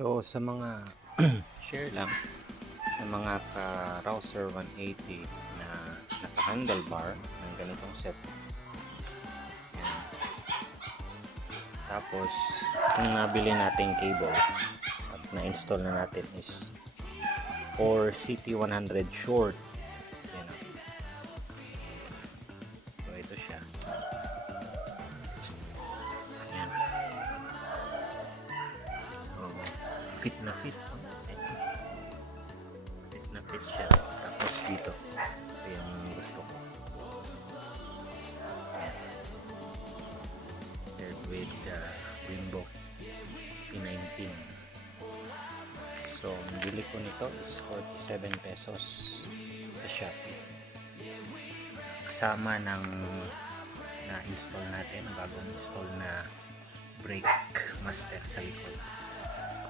So sa mga share lang sa mga ka-Rouser 180 na naka-handlebar ng ganitong set. Yan. Tapos yung nabili nating cable at na-install na natin is for CT100 short. Yan. So ito siya. Yan. So fit na fit. Fit siya. Tapos dito ito yung gusto ko. Paired with Wimbo P19. So ang bili ko nito is 47 pesos sa Shopee, kasama ng na-install natin, bagong install na brake master sa likod.